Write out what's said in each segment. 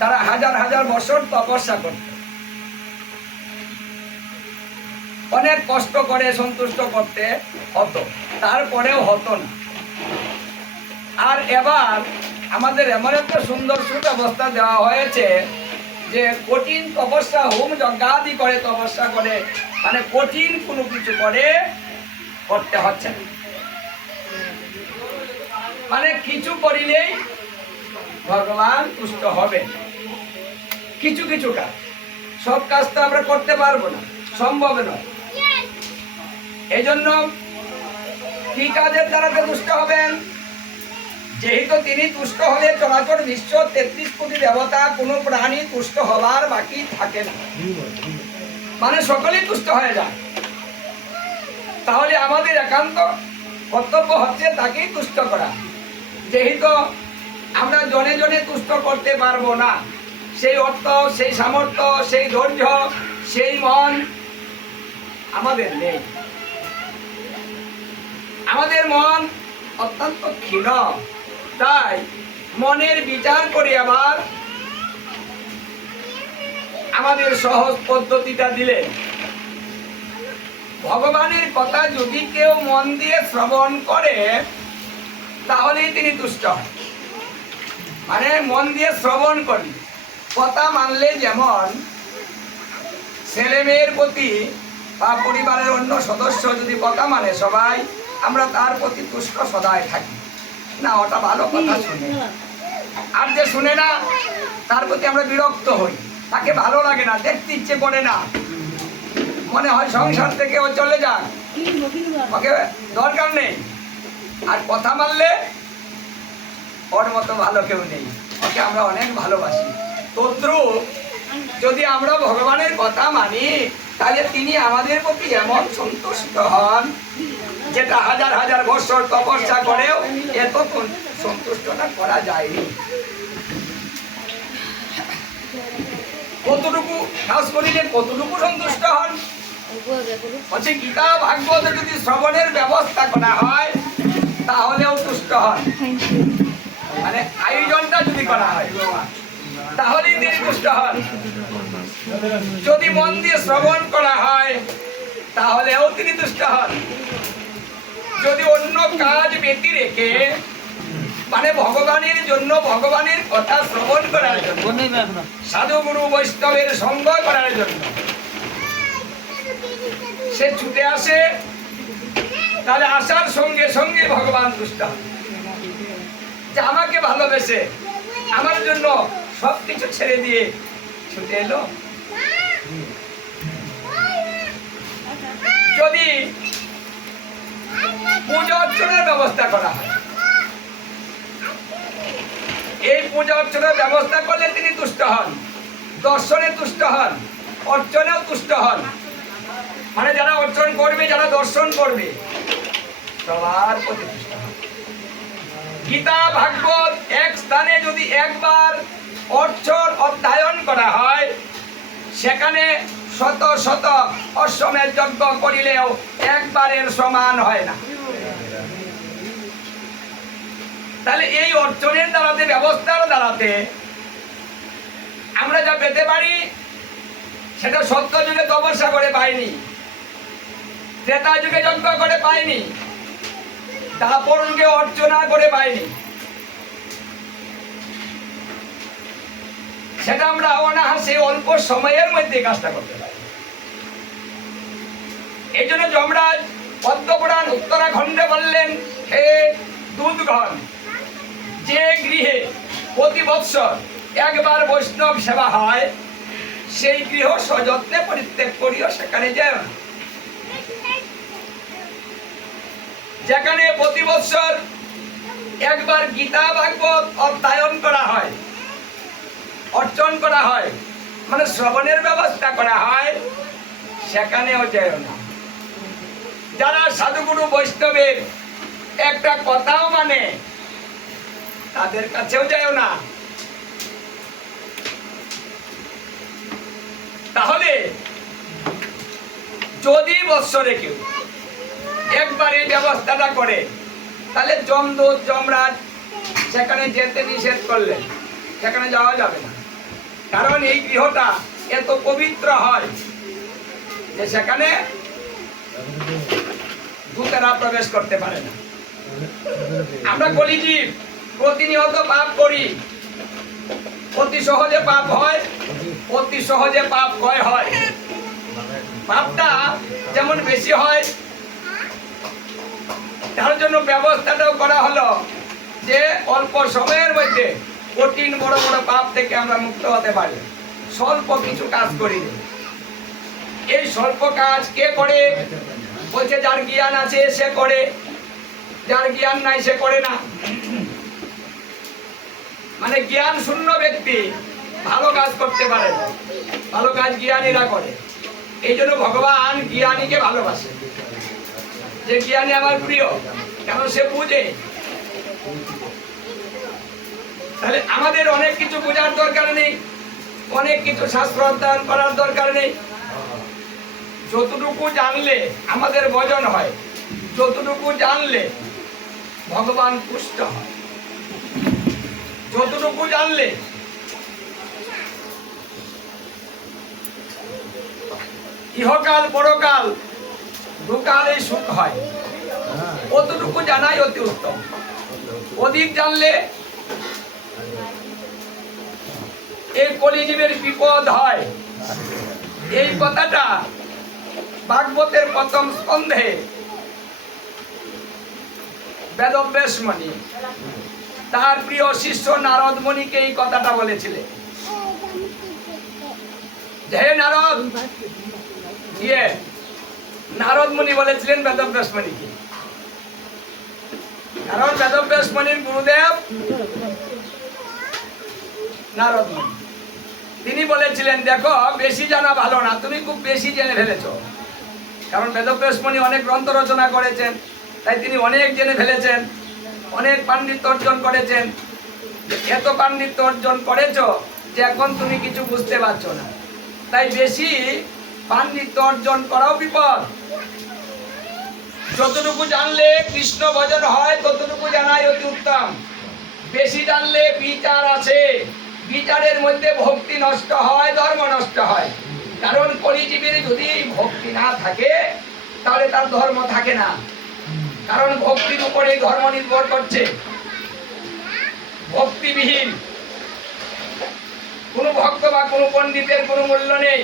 তারা হাজার হাজার বছর তপস্যা করত, অনেক কষ্ট করে সন্তুষ্ট করতে হতো, তারপরেও হতো না। আর এবার আমাদের এমন একটা সুন্দর সুব্যবস্থা দেওয়া হয়েছে যে কঠিন তপস্যা, হোম যজ্ঞাদি করে তপস্যা করে, মানে কঠিন কোনো কিছু করে করতে হচ্ছে না। মানে কিছু করিলেই ভগবান তুষ্ট হবে। কিছু কিছু কাজ, সব কাজ তো আমরা করতে পারবো না, সম্ভব নয়। এই জন্য কি কাজের দ্বারা তুষ্ট হবেন? যেহেতু তিনি তুষ্ট হলে চরাচর বিশ্ব ৩৩ কোটি দেবতা, কোনো প্রাণী তুষ্ট হবার বাকি থাকে না, মানে সকলেই তুষ্ট হয়ে যায়। তাহলে আমাদের একান্ত কর্তব্য হচ্ছে তাকেই তুষ্ট করা। যেহেতু আমরা জনে জনে তুষ্ট করতে পারবো না, সেই অর্থ, সেই সামর্থ্য, সেই ধৈর্য, সেই মন আমাদের নেই। আমাদের মন অত্যন্ত ক্ষীণ, তাই মনের বিচার করে আবার আমাদের সহজ পদ্ধতিটা দিলে, ভগবানের কথা যদি কেউ মন দিয়ে শ্রবণ করে তাহলেই তিনি তুষ্ট হন। মানে মন দিয়ে শ্রবণ করলে, কথা মানলে যেমন ছেলে মেয়ের প্রতি বা পরিবারের অন্য সদস্য যদি কথা মানে সবাই, আমরা তার প্রতি তুষ্ট সদাই থাকি, না ওটা ভালো কথা শুনে। আর যে শুনে না তার প্রতি আমরা বিরক্ত হই, তাকে ভালো লাগে না, দেখতে ইচ্ছে করে না, মনে হয় সংসার থেকে ও চলে যাক, ওকে দরকার নেই। আর কথা মানলে ওর মতো ভালো কেউ নেই, ওকে আমরা অনেক ভালোবাসি। তদ্রূপ যদি আমরা ভগবানের কথা মানি তাহলে তিনি আমাদের প্রতি এমন সন্তুষ্ট হন যেটা হাজার হাজার বছর তপস্যা করেও এত সন্তুষ্টটা করা যায়নি। কতটুকু কাজ করিলে কতটুকু সন্তুষ্ট হন? হচ্ছে গীতা ভাগবত যদি শ্রবণের ব্যবস্থা করা হয় তাহলেও তুষ্ট হন, মানে আয়োজনটা যদি করা হয় তাহলেই তিনি তুষ্ট হন। যদি মন দিয়ে শ্রবণ করা হয় তাহলেও তিনি তুষ্ট হন। যদি অন্য কাজ ব্যতি রেখে, মানে ভগবানের জন্য, ভগবানের কথা শ্রবণ করার জন্য, সাধু গুরু বৈষ্ণবের সঙ্গ করার জন্য সে ছুটে আসে, তাহলে আসার সঙ্গে সঙ্গে ভগবান তুষ্ট হন। যে আমাকে ভালোবেসে আমার জন্য সবকিছু ছেড়ে দিয়ে ছুটে এলো। যদি পূজা অর্চনার ব্যবস্থা করা হয়, এই পূজা অর্চনার ব্যবস্থা করলে তিনি তুষ্ট হন, দর্শনে তুষ্ট হন, অর্চনেও তুষ্ট হন। মানে যারা অর্চন করবে, যারা দর্শন করবে, সবার প্রতি তুষ্ট হন। গীতা ভাগবত এক স্থানে যদি একবার অর্চন অধ্যয়ন করা হয়, সেখানে শত শত অশ্বমেধ যজ্ঞ করিলেও একবারের সমান হয় না। তাহলে এই অর্চনের দ্বারাতে, ব্যবস্থার দ্বারাতে আমরা যা পেতে পারি সেটা সত্য যুগে তপস্যা করে পাইনি, ত্রেতা যুগে যজ্ঞ করে পাইনি, তারপর যুগে অর্চনা করে পাইনি। সেটা আমরা অনায়াসে অল্প সময়ের মধ্যে কাজটা করতে পারি। এই জন্য যমরাজ পদ্মপুরাণ উত্তরাখণ্ডে বললেন, হে দুধগণ, যে গৃহে প্রতি বৎসর একবার বৈষ্ণব সেবা হয় সেই গৃহ সযত্নে পরিত্যাগ করিও, সেখানে যেও না। যেখানে প্রতি বৎসর একবার গীতা ভাগবত অধ্যয়ন করা হয়, অর্চন করা হয়, মানে শ্রবণের ব্যবস্থা করা হয়, সেখানেও যেও না। যারা সাধুগুরু বৈষ্ণবের একটা কথাও মানে তাদের কাছেও যেও না। তাহলে যদি বৎসরে কেউ একবার এই ব্যবস্থাটা করে, তাহলে যমদূত যমরাজ সেখানে যেতে নিষেধ করলেন, সেখানে যাওয়া যাবে না। কারণ এই গৃহটা এত পবিত্র হয় যে সেখানে দূতেরা প্রবেশ করতে পারে না। আমরা কলিজীব, প্রতিনিয়ত পাপ করি, অতি সহজে পাপ হয়, অতি সহজে পাপ ক্ষয় হয়। পাপটা যেমন বেশি হয়, তার জন্য ব্যবস্থাটাও করা হলো যে অল্প সময়ের মধ্যে কঠিন বড় বড় পাপ থেকে আমরা মুক্ত হতে পারি। স্বল্প কিছু কাজ করি। এই স্বল্প কাজ কে করে? বলছে যার জ্ঞান আছে সে করে, যার জ্ঞান নাই সে করে না। মানে জ্ঞান শূন্য ব্যক্তি ভালো কাজ করতে পারে না, ভালো কাজ জ্ঞানীরা করে। এই জন্য ভগবান জ্ঞানীকে ভালোবাসে, যে জ্ঞানী আমার প্রিয়, কেন সে বুঝে। তাহলে আমাদের অনেক কিছু বোঝার দরকার নেই, অনেক কিছু শাস্ত্র অধ্যয়ন করার দরকার নেই। যতটুকু জানলে আমাদের ভজন হয়, যতটুকু জানলে ভগবান পুষ্ট হয়, যতটুকু জানলে ইহকাল পরকাল দুকালে সুখ হয়, অতটুকু জানাই অতি উত্তম। অধিক জানলে এই কলিজীবের বিপদ হয়। এই কথাটা ভাগবতের প্রথম স্কন্ধে বেদব্যাস মুনি তার প্রিয় শিষ্য নারদ মুনিকে এই কথাটা বলেছিলেন। হে নারদ, নারদ মুনি বলেছিলেন বেদব্যাস মুনিকে, কারণ বেদব্যাস মুনির গুরুদেব নারদ মুনি। তিনি বলেছিলেন, দেখো বেশি জানা ভালো না, তুমি খুব বেশি জেনে ফেলেছো। কারণ বেদব্যাস মুনি অনেক গ্রন্থ রচনা করেছেন, তাই তিনি অনেক জেনে ফেলেছেন, অনেক পাণ্ডিত্য অর্জন করেছেন। এত পাণ্ডিত্য অর্জন করেছো যে এখন তুমি কিছু বুঝতে পারছো না। তাই বেশি পাণ্ডিত্য অর্জন করাও বিপদ। যতটুকু জানলে কৃষ্ণ ভজন হয় ততটুকু জানাই অতি উত্তম। বেশি জানলে বিচার আছে, বিচারের মধ্যে ভক্তি নষ্ট হয়, ধর্ম নষ্ট হয়। কারণ কলিজীবের যদি ভক্তি না থাকে তাহলে তার ধর্ম থাকে না। কারণ ভক্তির উপরে ধর্ম নির্ভর করছে। ভক্তিবিহীন কোনো ভক্ত বা কোনো পণ্ডিতের কোনো মূল্য নেই।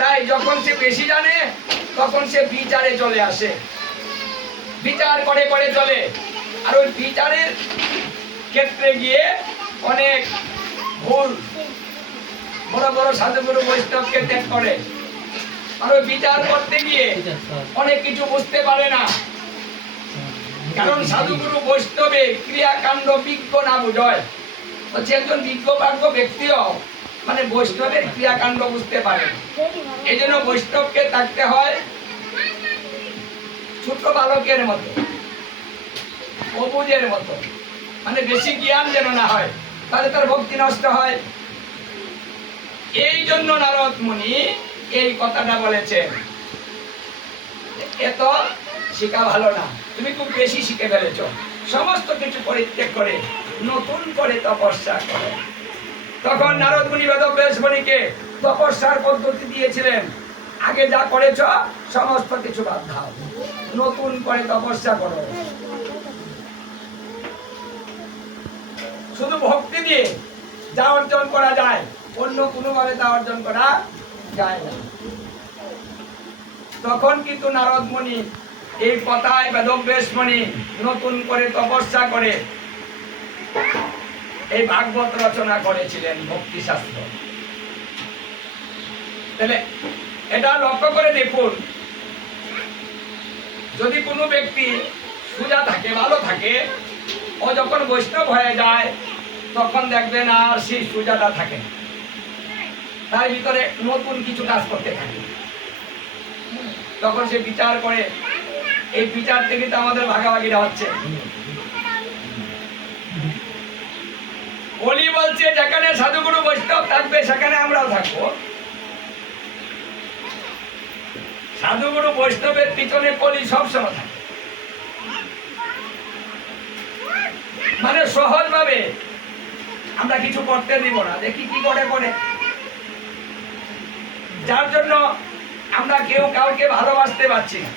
তাই যখন সে বেশি জানে তখন সে বিচারে চলে আসে, বিচার করে করে চলে। আর ওই বিচারের ক্ষেত্রে গিয়ে অনেক ভুল, বড় বড় সাধুগুরু বৈষ্ণবকে ত্যাগ করে। আর ওই বিচার করতে গিয়ে অনেক কিছু বুঝতে পারে না। কারণ সাধুগুরু বৈষ্ণবে ক্রিয়াকাণ্ড বিজ্ঞ না বুঝয়। হচ্ছে একজন বিজ্ঞ প্রাজ্ঞ ব্যক্তিও মানে বৈষ্ণবের ক্রিয়াকাণ্ড বুঝতে পারে। এই জন্য বৈষ্ণবকে থাকতে হয় ছোট বালকের মতো, অবুঝের মতো, মানে বেশি জ্ঞান যেন না হয়, তাহলে তার ভক্তি নষ্ট হয়। এই জন্য নারদ মুনি এই কথাটা বলেছেন, এত শিখা ভালো না, তুমি খুব বেশি শিখে ফেলেছ। সমস্ত কিছু পরিত্যাগ করে নতুন করে তপস্যা করো। তখন নারদ মুনি বেদব্যাস মুনিকে তপস্যার পদ্ধতি দিয়েছিলেন। আগে যা করেছ সমস্ত কিছু বাদ দাও, নতুন করে তপস্যা করো। শুধু ভক্তি দিয়ে যা অর্জন করা যায়, অন্য কোনো ভাবে তা অর্জন করা যায় না। তখন কিন্তু নারদ মুনি এই কথায় বেদব্যাস মুনি নতুন করে তপস্যা করে এই ভাগবত রচনা করেছিলেন, ভক্তি শাস্ত্র। তাহলে এটা লক্ষ্য করে দেখুন, যদি কোনো ব্যক্তি সোজা থাকে, ভালো থাকে, ও যখন বৈষ্ণব হয়ে যায় তখন দেখবেন আর সেই সোজাটা থাকে, তার ভিতরে নতুন কিছু কাজ করতে থাকে। তখন সে বিচার করে, এই বিচার থেকে তো আমাদের ভাগাভাগিরা হচ্ছে। বলি বলছে যেখানে সাধুগুরু বৈষ্ণব থাকবে সেখানে আমরাও থাকবো। সাধুগুরু বৈষ্ণবের পিছনে কলি সবসময় থাকে। মানে সহজ ভাবে আমরা কিছু করতে দিব না, দেখি কি করে করে। যার জন্য আমরা কেউ কাউকে ভালোবাসতে পারছি না।